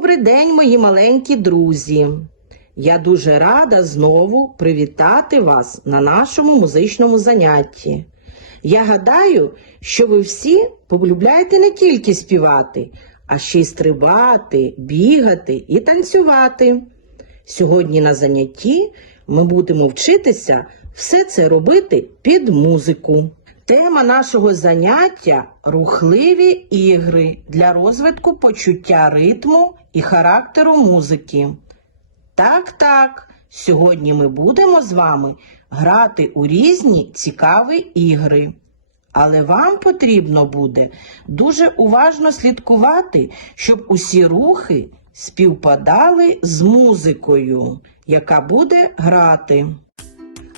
Добрий день, мої маленькі друзі! Я дуже рада знову привітати вас на нашому музичному занятті. Я гадаю, що ви всі полюбляєте не тільки співати, а ще й стрибати, бігати і танцювати. Сьогодні на занятті ми будемо вчитися все це робити під музику. Тема нашого заняття рухливі ігри для розвитку почуття ритму і характеру музики. Так, так, сьогодні ми будемо з вами грати у різні цікаві ігри. Але вам потрібно буде дуже уважно слідкувати, щоб усі рухи співпадали з музикою, яка буде грати.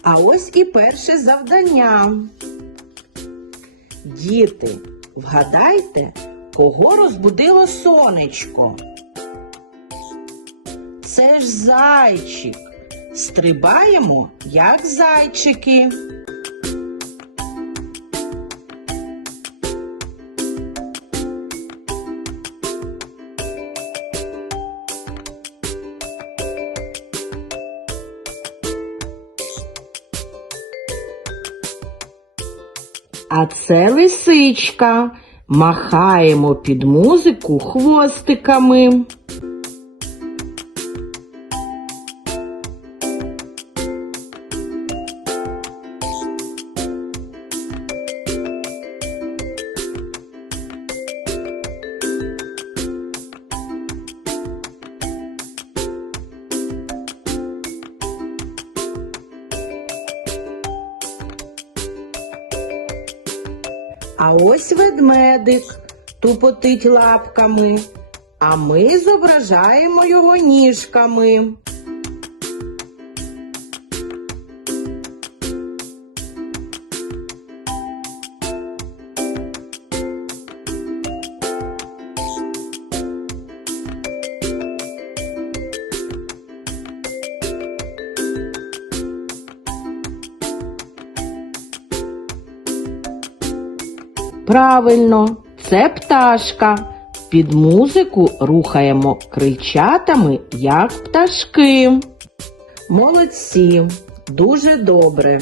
А ось і перше завдання. Діти, вгадайте, кого розбудило сонечко? Це ж зайчик. Стрибаємо, як зайчики. А це лисичка. Махаємо під музику хвостиками. А ось ведмедик тупотить лапками, а ми зображаємо його ніжками. Правильно, це пташка. Під музику рухаємо крильчатами, як пташки. Молодці, дуже добре.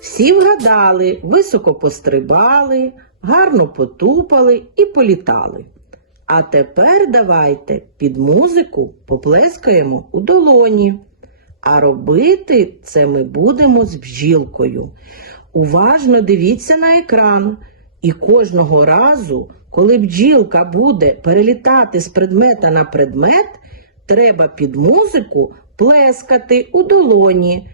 Всі вгадали, високо пострибали, гарно потупали і політали. А тепер давайте під музику поплескаємо у долоні. А робити це ми будемо з бджілкою. Уважно дивіться на екран. І кожного разу, коли бджілка буде перелітати з предмета на предмет, треба під музику плескати у долоні.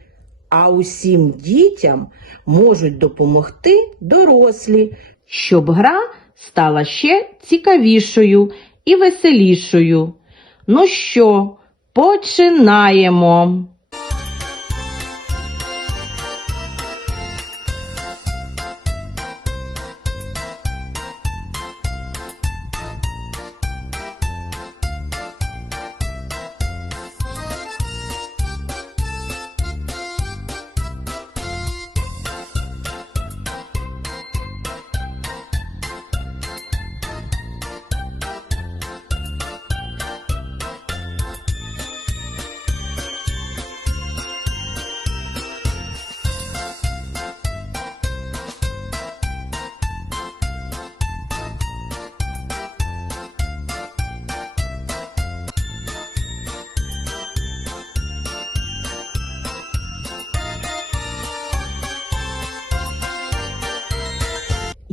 А усім дітям можуть допомогти дорослі, щоб гра стала ще цікавішою і веселішою. Ну що, починаємо.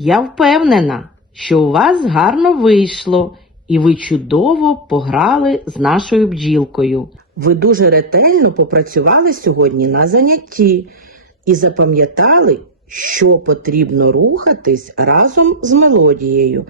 Я впевнена, що у вас гарно вийшло, і ви чудово пограли з нашою бджілкою. Ви дуже ретельно попрацювали сьогодні на занятті і запам'ятали, що потрібно рухатись разом з мелодією.